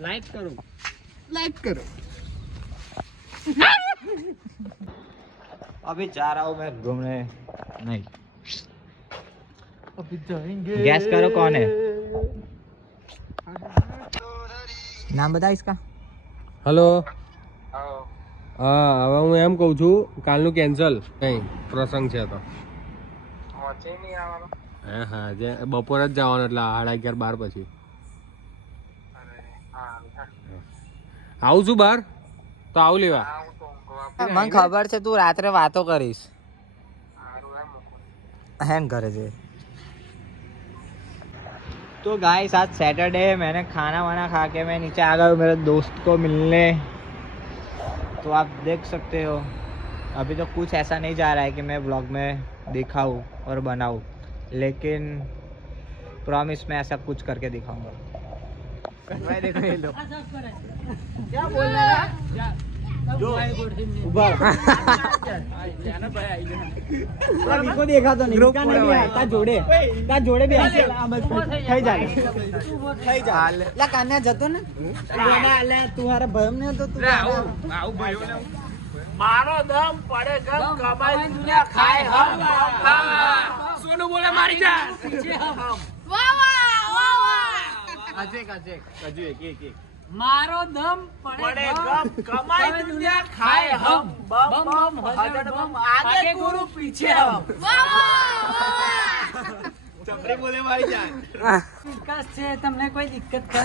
Like करो अभी जा रहा हूँ मैं घूमने। नहीं अभी जाएंगे। गैस करो कौन है। નામ બતા इसका। हेलो હા હવે હું એમ કહું છું કાલનું કેન્સલ નહીં પ્રસંગ છે તો હા જે બપોરે જ જવાનું એટલે 11:30 પછી આવું છું બહાર તો આવું લેવા મને ખબર છે તું રાત્રે વાતો કરીશ हैंग करे थे। तो गाइस आज सैटरडे है, मैंने खाना वाना खा के मैं नीचे आ गया हूँ मेरे दोस्त को मिलने। तो आप देख सकते हो अभी तो कुछ ऐसा नहीं जा रहा है कि मैं ब्लॉग में दिखाऊँ और बनाऊँ, लेकिन प्रॉमिस में ऐसा कुछ करके दिखाऊंगा। भाई देखो ये लो क्या बोल रहा है को देखा तो नहीं जोड़े जोड़े भी कान्या जतो ने तुम्हारा भयम नहीं तो मारो दम पड़े गम कमाई दुनिया खाए हम सोनू बोले मारी जान वाह वाह वाह वाह अजय एक मारो दम पड़े गम कमाई दुनिया खाए हम बम बम हजर बम आगे गुरु पीछे हम वाह वाह चपरे बोले मारी जान विकास છે તમને કોઈ દિક્કત કરે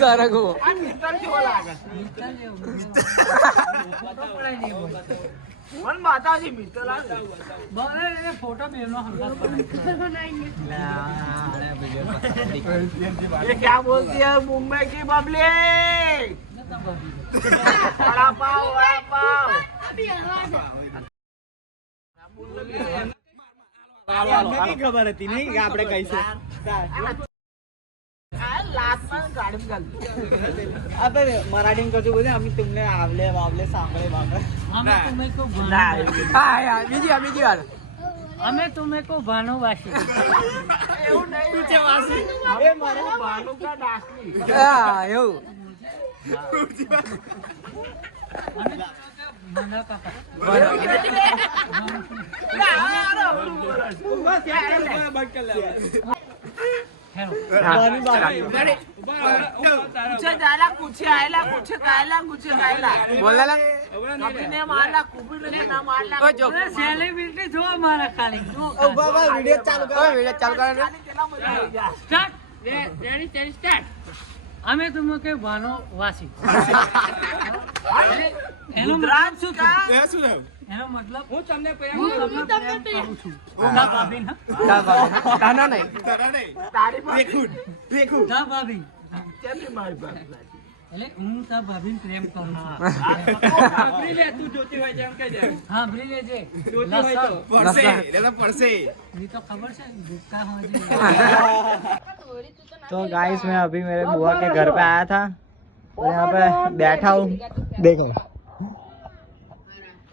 सारा को આ મિત્ર કેવો લાગે મિત્ર જેવો પકડાઈ નહીં બોલ મન માતાજી મિત્ર લાગે બોલે એ ફોટો બેનો હંગાત ये क्या बोलती है मुंबई की पब्लिक वड़ा पाव खबर थी नहीं आपने कैसे अबे मराठी में कछु बोले हम तुमने आवले वावले सांभळे बाबा हमें तुम्हें को हां यार बीजी बार हमें तुम्हें को भानो वासी એવું નહીં તુચે વાસી એ મારો ભાનુ કા ડાસલી હા એવું મના કાકા कुछ जाला कुछ आयला कुछ कायला कुछ कायला बोलला कभी मारला कुबी ने ना मारला सेलिब्रिटी जो हमारा खाली ओ बाबा वीडियो चालू कर स्टार्ट रेडी स्टार्ट અમે तुमको के भानो वासी એનો મતલબ શું છે એનો મતલબ હું તમને પ્રેમ કરું છું ના ભાભી ના તાના નહીં તારી દેખું ના ભાભી કેમ મારી પાસે એટલે હું તા ભાભીને પ્રેમ કરું છું ભાભી લે તું જોતી હોય જેમ કે જાય હા ભરી લેજે જોતી હોય તો પડશે ની તો ખબર છે ભૂખા હોય છે। तो गाइस मैं अभी मेरे बुआ के घर पे आया था और यहाँ पे बैठा हूँ। देखो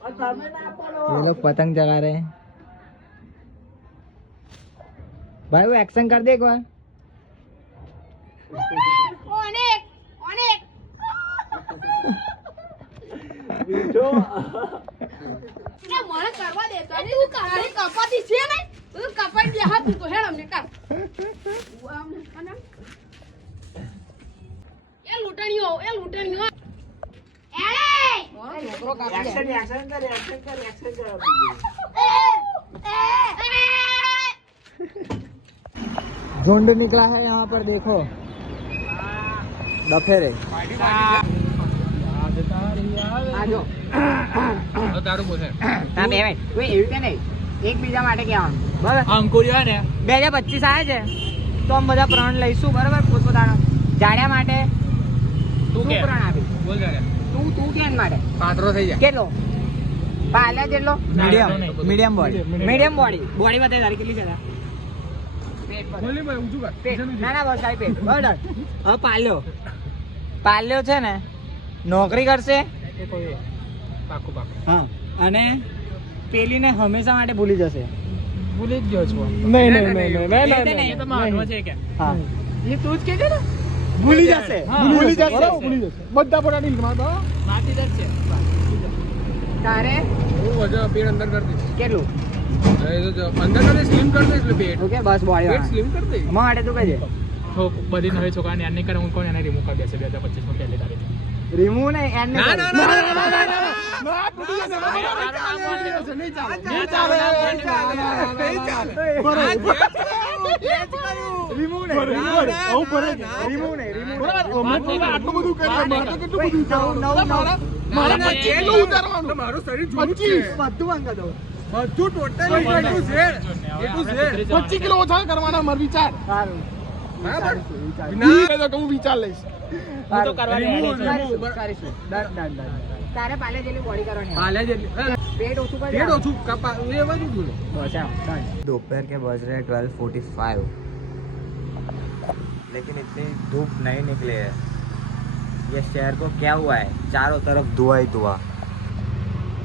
ये लोग पतंग जगा रहे हैं। भाई वो एक्शन कर दे एक बार। મને કરવા દે તો તું કાળી કપાતી છે ને તું કપાઈ દે હાથ તું તો હેડ અમને કર એ લૂંટણીઓ એલે છોકરો કાપી एक्शन कर झुंड निकला है यहाँ पर देखो दफेरे તારું બોલે ના બે મિનિટ કોઈ એવી કે નહીં એકબીજા માટે કહેવાનું બરાબર અંકુરી હોય ને 2025 આવે છે તો અમે બધા પ્રણ લઈશું બરાબર પોતપોતાનો જાણ્યા માટે તું કે પ્રણ આપી બોલ જાડે તું કેન માટે પાત્રો થઈ જાય કેટલો પાલ્યા જેટલો મીડિયમ બોડી બતાવી તારી કેટલી છે બોલી ભાઈ ઊંચું કર પેટ ના બસ આઈ પેટ બરાબર હવે પાલ્યો છે ને નોકરી કરશે પાકું હા અને પેલીને હંમેશા માટે ભૂલી જશે ભૂલી જ ગયો છો નહીં એ તો માનવો છે કે હા ये तू જ કે છે ને ભૂલી જશે ભૂલી જશે બધા પોતા ડીલ મારતા માટી દર છે તારે હું વજન પેટ અંદર કરી દઈશ કેટલું અંદર કરી સ્લિમ કરી દઈશ એટલે પેટ ઓકે બસ બોડી પેટ સ્લિમ કરી દઈશ માટે તું કહેજે બધી નવી છોકરાને એની કરે હું કોણ એને રિમૂવ કરી દેશે 2025 માં પહેલી તારીખે રિમૂવ ને એન્ડ ના ના ના ના તૂટી જશે નહીં ચાલે નહીં ચાલે રિમૂવ ને આવું ભરે રિમૂવ ને બરાબર અમે તો આટલું બધું કરે મારે તો કેટલું બધું નવ મારા કેટલું ઉતારવાનું મારું શરીર જોરું છે 25 બધું અંગા દો બધું ટોટલી બધું છે એટલું છે 25 કિલો ઓછા કરવાના માર વિચાર સારું બરાબર ના તો હું વિચાર લઈશ હું તો કરવાની કરીશું ડન તારે પાલે જેટલી બોડી કરવાની હાલે જેટલી પેટ ઓછું કરી પેટ ઓછું કપા એ બધું બોલો दोपहर के बज रहे 12:45 लेकिन इतनी धूप नहीं निकली है ये शहर को क्या हुआ है चारों तरफ धुआं ही धुआं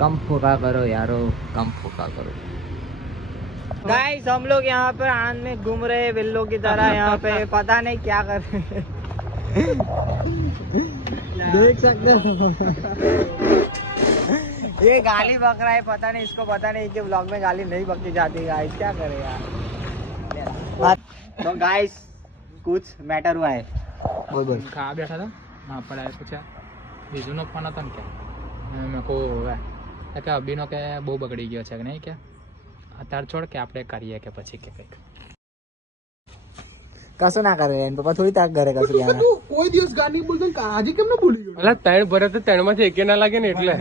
कम फूका करो यारो कम फूका करो गाइस हम लोग यहाँ पर आनंद में घूम रहे हैं बिल्लो की तरह यहाँ पे पता नहीं क्या कर रहे हैं देख सकते हो ये गाली बक रहा है पता नहीं इसको पता नहीं कि ब्लॉग में गाली नहीं बकती जाती गाइस क्या करे यार तो गाइस कुछ मैटर हुआ है बोल ખાવા બેઠા હતા ના પડાય પૂછ્યા બીજુનો ફોન હતો ને કે મેં કહું હવે કે અભિનો કે બહુ બગડી ગયો છે કે નહીં કે અત્યારે છોડ કે આપણે કરીએ કે પછી કે કંઈક કશું ના કરે એન પપ્પા થોડી તાક ઘરે કશું તું કોઈ દિવસ ગાડી બોલતો ને આજે કેમ ના ભૂલી ગયો અલા ત્રણ ભરે તો ત્રણ માંથી એકે ના લાગે ને એટલે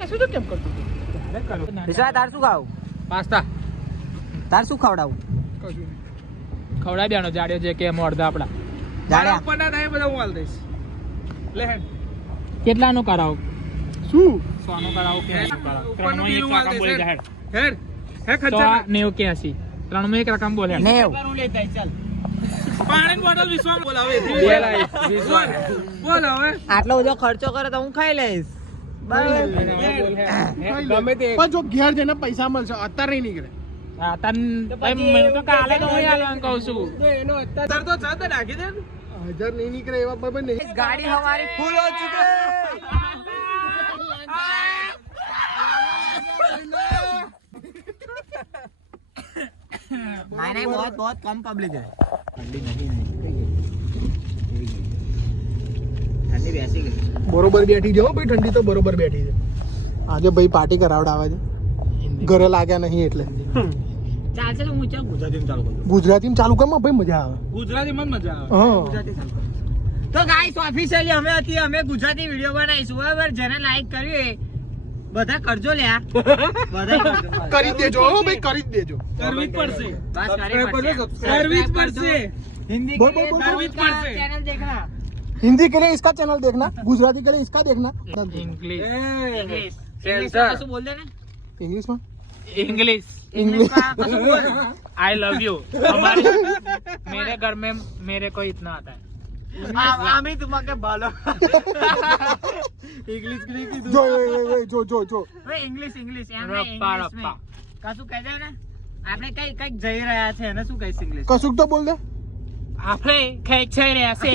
કશું તો કેમ કરતો વિશ્વા તાર શું ખાવું પાસ્તા તાર શું ખવડાવું ખવડાવી દેવાનો જાડ્યો છે કે એમાં અડધા આપણા જાડ્યા ઉપરના થાય બધા હું હાલ દઈશ લે હેડ કેટલાનું કરાવું શું 100 નું કરાવું કે 80 કરાવું ઉપરનું ત્રણમાં એક બીલું હાલ રકમ બોલી દઈશ જાય હેડ હે 100 ખચ્ચર 90 કે 80 ત્રણમાં એક રકમ બોલે નેવ પાણીની બોટલ વિશ્વાસ બોલાવે બોલ હવે આટલો બધો ખર્ચો કરે તો હું ખાઈ લઈશ બરાબર ગમે તે પણ જો ઘેર જઈને પૈસા મળશે અત્યારે નહીં નીકળે હા તન મેં તો કાલે તો હું આલવાનું કહું છું તો એનો અત્યારે તો છત નાખી દે 1000 નહીં નીકળે એવા બરાબર નહીં गाड़ी हमारी फुल हो चुकी है नहीं बहुत बहुत कम पब्लिक है ठंडी नहीं ठंडी वैसी गई બરોબર બેઠી જાઓ ભાઈ ઠંડી તો બરોબર બેઠી છે આજે ભાઈ પાર્ટી કરાવડાવે છે ઘરે લાગ્યા નહીં એટલે ચાલશે તો હું ચાલ ગુજરાતીમાં ચાલુ કરું ગુજરાતીમાં ચાલુ કરમાં ભાઈ મજા આવે ગુજરાતીમાં મજા આવે હા તો ગાઈસ ઓફિશિયલી અમે ગુજરાતી વિડિયો બનાવીશું બરાબર જેને લાઈક કર્યું એ બધા કરજો લ્યા બધા કરજો કરી દેજો હો ભાઈ કરી જ દેજો કરવી જ પડશે बस करवी કરવી જ પડશે हिंदी बोल, के लिए बोल, बोल, करवी बोल, का बोल। चैनल देखना हिंदी के लिए इसका चैनल देखना गुजराती के लिए इसका देखना इंग्लिश इंग्लिश सेंसर। कसं बोल दे ना इंग्लिश में इंग्लिश इंग्लिश का कसं बोल आई लव यू हमारे मेरे घर में मेरे को इतना आता है आम्ही तुम्हाला भालो इंग्लिश की नहीं की जो इंग्लिश इंग्लिश रप्पा रप्पा કશું કહી દે ને આપણે કઈક જઈ રહ્યા છે એને શું કહીશ ઇંગ્લિશ कसूक तो बोल दे આપણે કઈક છે ને હશે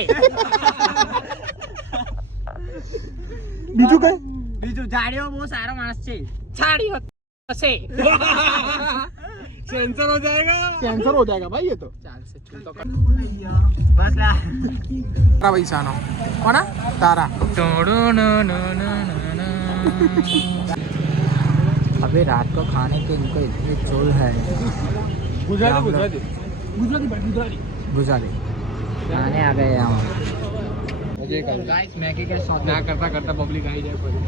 બીજું કઈ બીજું જાડિયો બહુ સારો માણસ છે છાડી હશે सेंसर हो जाएगा कैंसर हो जाएगा भाई ये तो ચાલશે ચૂલ તો બસ લા તારા પૈસાનો કોના તારા अभी रात को खाने के इनको इतनी चोल है गुजराती गुजराती ગુજરાતી ભાઈ ગુજરાતી गुजारी खाने आ गए यहाँ ગાઈસ મેગી કે શોટ ના કરતા કરતા પબ્લિક આવી જાય પછી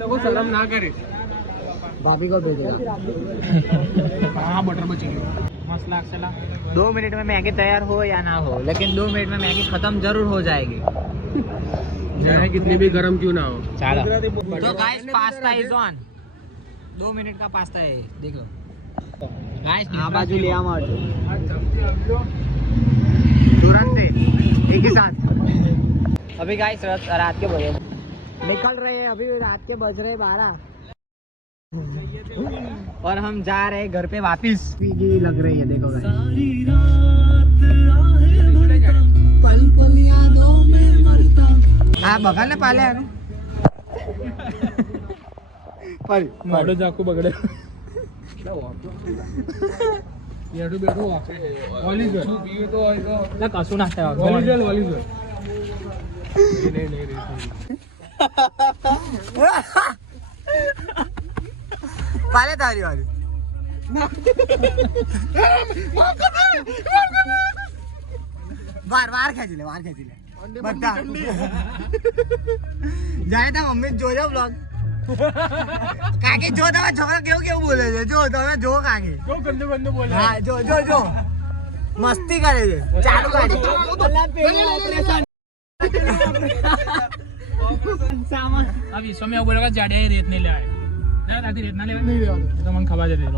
તો કોઈ શરમ ના કરે भाभी को भेजेगा હા બટર બચી ગયું મસ્ત લાગશે લા 2 मिनट में मैगी तैयार हो या ना हो लेकिन 2 मिनट में मैगी खत्म जरूर हो जाएगी चाहे कितनी भी गर्म क्यों ना हो तो guys pasta is on 2 minute का पास्ता है देख लो गाइस आ बाजू ले आओ तुरंत एक ही साथ अभी गाइस रात के बजे निकल रहे हैं अभी रात के बज रहे 12 और हम जा रहे हैं घर पे वापिस। पीगी लग रही है देखो गाइस। આ બગાને પાલે આનું મોડો જાકુ બગડે બેઠું બેઠું ઓલી ગયો શું પીવે તો કશું ના થાય ઓલી ગયો નહીં પાલે તારી વાળી વાર ખેંચી લે બધા જાય તા મમ્મી જોજો બ્લોગ કાકી જો તમે છોકરા કેવું બોલે છે જો તમે જો કાકી જો ગંદુ બોલે હા જો મસ્તી કરે છે ચાલુ ગાડી अब इस समय बोलेगा जाड़े रेत नहीं ले आए ना रेत ना ले નહીં રહેવાનું तो मन खबा जाते